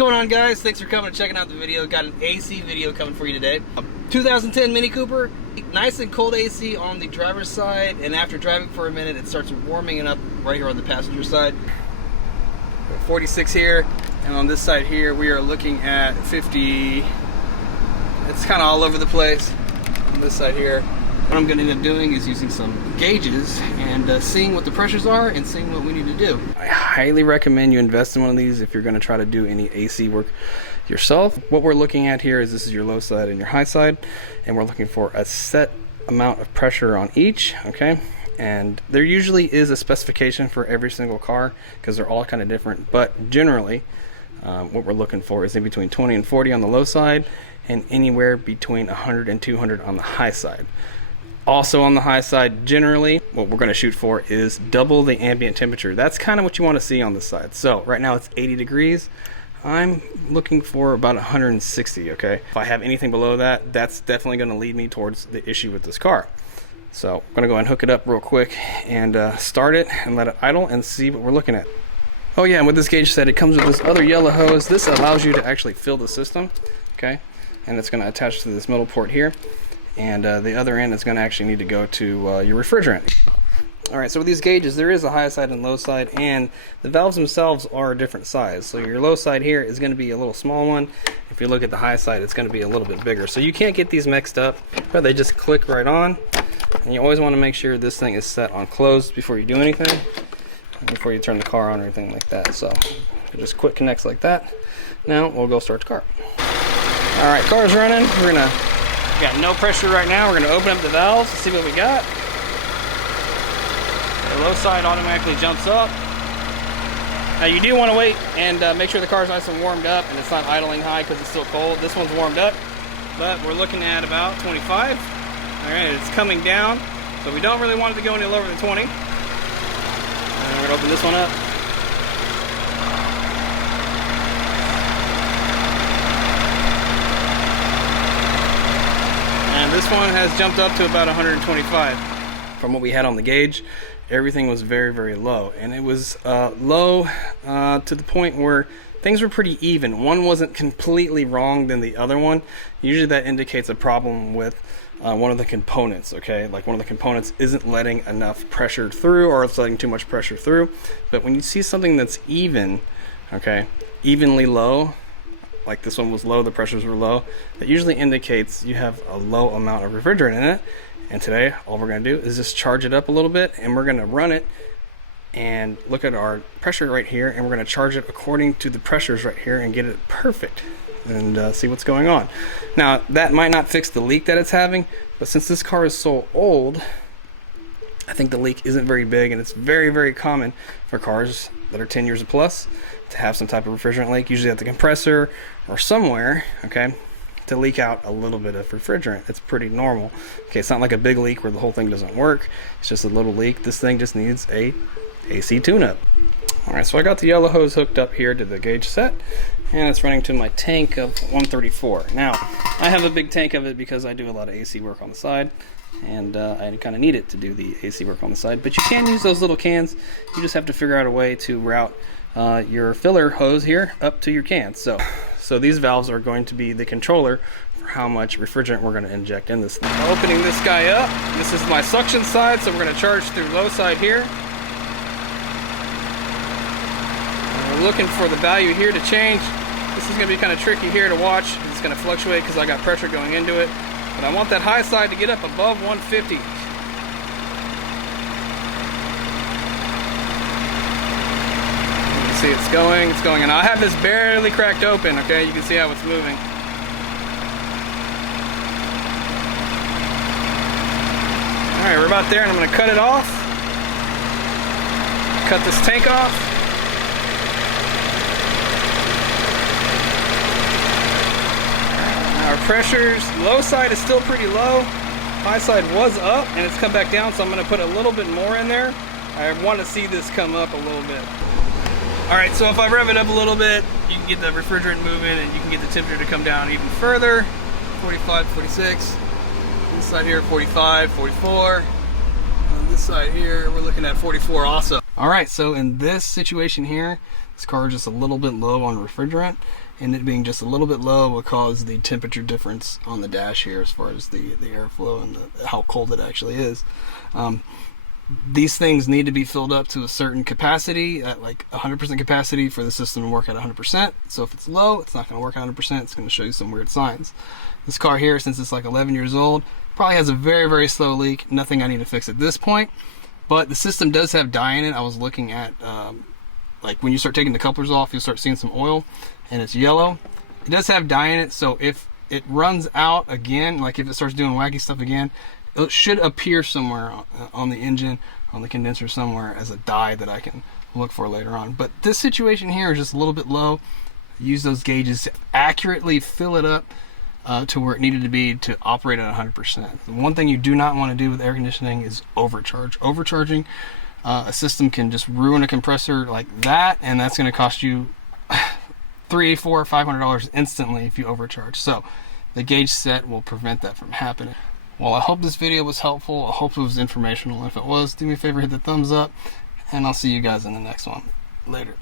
going on, guys? Thanks for coming and checking out the video. Got an AC video coming for you today. A 2010 Mini Cooper, nice and cold AC on the driver's side, and after driving for a minute it starts warming it up right here on the passenger side. 46 here, and on this side here we are looking at 50. It's kind of all over the place on this side here. What I'm going to end up doing is using some gauges and seeing what the pressures are and seeing what we need to do. I highly recommend you invest in one of these if you're going to try to do any AC work yourself. What we're looking at here is this is your low side and your high side, and we're looking for a set amount of pressure on each, okay? And there usually is a specification for every single car because they're all kind of different, but generally what we're looking for is in between 20 and 40 on the low side and anywhere between 100 and 200 on the high side. Also on the high side, generally, what we're going to shoot for is double the ambient temperature. That's kind of what you want to see on this side. So right now it's 80 degrees. I'm looking for about 160, okay? If I have anything below that, that's definitely going to lead me towards the issue with this car. So I'm going to go ahead and hook it up real quick and start it and let it idle and see what we're looking at. Oh yeah, and with this gauge set, it comes with this other yellow hose. This allows you to actually fill the system, okay? And it's going to attach to this middle port here. And the other end is going to actually need to go to your refrigerant. Alright, so with these gauges, there is a high side and low side, and the valves themselves are a different size. So your low side here is going to be a little small one. If you look at the high side, it's going to be a little bit bigger. So you can't get these mixed up, but they just click right on. And you always want to make sure this thing is set on closed before you do anything, before you turn the car on or anything like that. So it just quick connects like that. Now we'll go start the car. Alright, car's running. We're going to got no pressure right now. We're going to open up the valves, see what we got. The low side automatically jumps up. Now you do want to wait and make sure the car's nice and warmed up and it's not idling high because it's still cold. This one's warmed up, but we're looking at about 25. Alright, it's coming down, so we don't really want it to go any lower than 20. And we're going to open this one up. This one has jumped up to about 125. From what we had on the gauge, everything was very, very low. And it was low to the point where things were pretty even. One wasn't completely wrong than the other one. Usually that indicates a problem with one of the components, okay? Like one of the components isn't letting enough pressure through, or it's letting too much pressure through. But when you see something that's even, okay, evenly low, like this one was low, the pressures were low, that usually indicates you have a low amount of refrigerant in it. And today all we're going to do is just charge it up a little bit, and we're going to run it and look at our pressure right here, and we're going to charge it according to the pressures right here and get it perfect and see what's going on. Now that might not fix the leak that it's having, but since this car is so old, I think the leak isn't very big, and it's very, very common for cars that are 10 years or plus to have some type of refrigerant leak, usually at the compressor or somewhere, okay, to leak out a little bit of refrigerant. It's pretty normal. Okay, it's not like a big leak where the whole thing doesn't work. It's just a little leak. This thing just needs a AC tune-up. Alright, so I got the yellow hose hooked up here to the gauge set, and it's running to my tank of 134. Now, I have a big tank of it because I do a lot of AC work on the side, and I kind of need it to do the AC work on the side. But you can use those little cans. You just have to figure out a way to route your filler hose here up to your cans. So these valves are going to be the controller for how much refrigerant we're going to inject in this thing. Opening this guy up. This is my suction side, so we're going to charge through low side here. We're looking for the value here to change. This is going to be kind of tricky here to watch. It's going to fluctuate because I got pressure going into it. But I want that high side to get up above 150. You can see it's going, and I have this barely cracked open, okay? You can see how it's moving. Alright, we're about there, and I'm going to cut it off. Cut this tank off. Our pressures, low side is still pretty low. High side was up, and it's come back down, so I'm going to put a little bit more in there. I want to see this come up a little bit. Alright, so if I rev it up a little bit, you can get the refrigerant moving, and you can get the temperature to come down even further. 45, 46. This side here, 45, 44. On this side here, we're looking at 44 also. Alright, so in this situation here, This car is just a little bit low on refrigerant, and it being just a little bit low will cause the temperature difference on the dash here as far as the airflow and how cold it actually is. These things need to be filled up to a certain capacity, at like 100% capacity, for the system to work at 100%. So if it's low, it's not going to work at 100%. It's going to show you some weird signs. This car here, since it's like 11 years old, probably has a very, very slow leak. Nothing I need to fix at this point. But the system does have dye in it. I was looking at, like when you start taking the couplers off, you'll start seeing some oil, and it's yellow. It does have dye in it, so if it runs out again, like if it starts doing wacky stuff again, it should appear somewhere on the engine, on the condenser somewhere, as a dye that I can look for later on. But this situation here is just a little bit low. Use those gauges to accurately fill it up to where it needed to be to operate at 100%. The one thing you do not want to do with air conditioning is overcharge. Overcharging a system can just ruin a compressor like that, and that's going to cost you $300, $400, $500 instantly if you overcharge. So the gauge set will prevent that from happening. Well, I hope this video was helpful. I hope it was informational. If it was, do me a favor, hit the thumbs up, and I'll see you guys in the next one. Later.